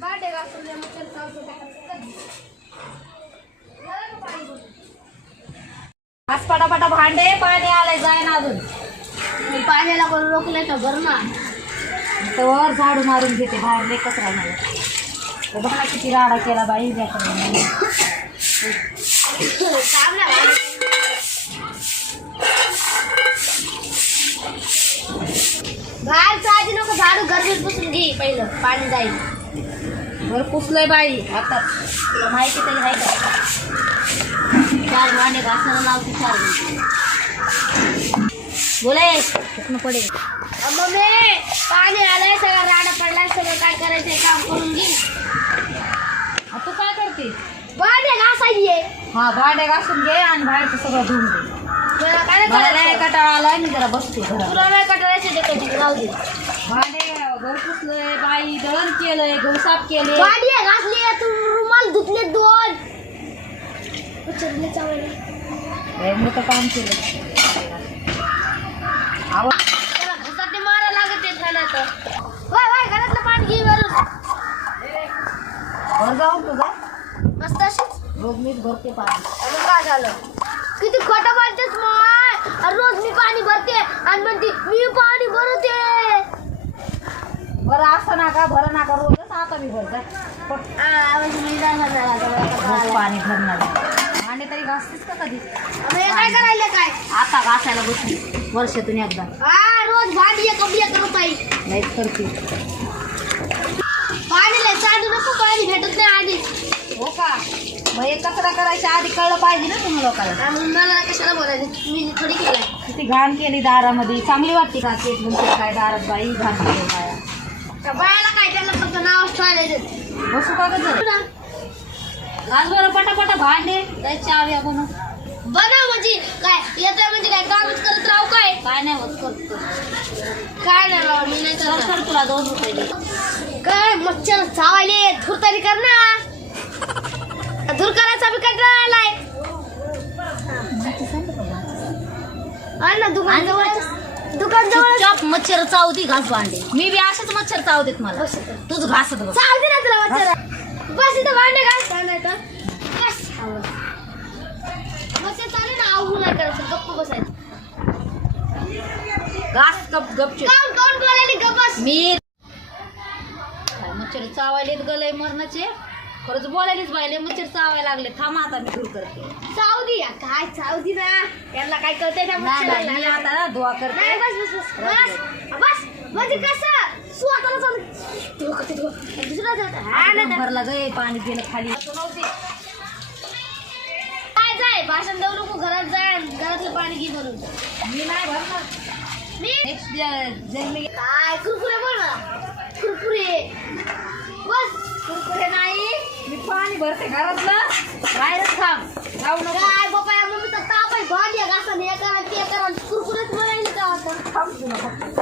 भांडे घासून दे मग चल चालतो आज पटापटा भांडे पाणी आलंय जाय ना अजून मी पाण्याला करून रोखले तर बरं ना तर झाडू मारून घेते बाहेर लय कचरा झाला बघा किती राडा केला बाई बाहेरचं आधी नको झाडू गरजेच बसून घे पहिलं पाणी जाईल घर पुसलंय बाई आता तुला माहिती तरी आहे का 4 भांडे घासायला लावते 4 घंटे बोले कुठनं पडेल मम्मी पाणी आलंय सगळं राडा पडलाय सगळं काय करायचंय काम करून घे तू काय करते भांडे घासायचे हा भांडे घासून घे आणि बाहेरचं सगळं धुवून घे तुला काय मला लय करायचं कंटाळा आलाय मी जरा बसते घरात तुला नाही कटायचे ते कधी राहू दे भांडे घर पुसलंय बाई दळण केलंय गहू साफ केले भांडी घासली तू रुमाल धुतले 2 उचलले चावले मोठं काम केलं त्याला घसाटे मारा लागत आहे खाण्यात होय होय घरातलं पाणी घे वरून घर जाऊन तुझा मस्त अशीच रोज मीच भरते पाणी मग काय झालं किती खोटं बोलतेस माय रोज मी पाणी भरते आणि म्हणते मी पाणी भरते बरं असं नका भर नका रोजच आता मी भरता पाणी भरणार भांडे तरी घासतेस का कधी काय करायला काय आता घासायला बसली वर्षातून एकदा रोज भांडी कपडी करत आहे नाही करते पाणी चालू नको पाणी भेटत नाही आधी हो का मग हे कचरा करायच्या आधी कळलं पाहिजे ना तुम्ही लोकांना मला कशाला बोलायचं मी थोडी केलं किती घाण केली दारामध्ये चांगली वाटते का केक म्हणजे काय दारात बाई घाण केली बाया बायाला काय त्यांना फक्त नाव ठेवायचं बसू का गं आज बरं पटापटा भांडे काय चाव्या बनव बनव म्हणजे काय येतं म्हणजे काय कामच करत राहू काय काय नाही होत करतो काय नाही बाबा मी नाही चल करत कर तुला 2 रुपये दे काय मच्छर चावायले धूर तरी कर ना धूर करायचा बी कंटाळा आलाय ना दुकान जवळ चुपचाप मच्छर चावती घास भांडे मी बी असेच मच्छर चावतेत मला तूच घासत बस चालते ना तुला मच्छर बस इथं भांडे घास नाही तर बस मच्छर चालेल ना आवडून नाही करायचं गप्प बसायचं घास गपचे कोण बोलायली गप्प बस मी मच्छर चावायलेत गलय मरणाचे खरंच बोलायलीच बायले मच्छर चावायला लागले थांब आता मी दूर करते चावदी काय चावदी ना त्यांना काय कळतंय त्या मच्छराला मी आता दुआ करते नाही बस बस बस बस बस म्हणजे कसं स्वतःला चालू दुसरा हा ना भरला गे पाणी दिलं खाली काय जाय भाषण देऊ नको घरात जाय घरातलं पाणी घे भरून मी नाही भरणार मी नेक्स्ट जन्मी काय कुरकुरे बोल मला कुरकुरे बस कुरकुरे नाही मी पाणी भरते घरातलं बाहेरच थांब जाऊ नको काय बाबा या मम्मीचा ताप आहे भांडी घासा हे करा ते करा कुरकुरेच म्हणायला का आता थांब तुला फक्त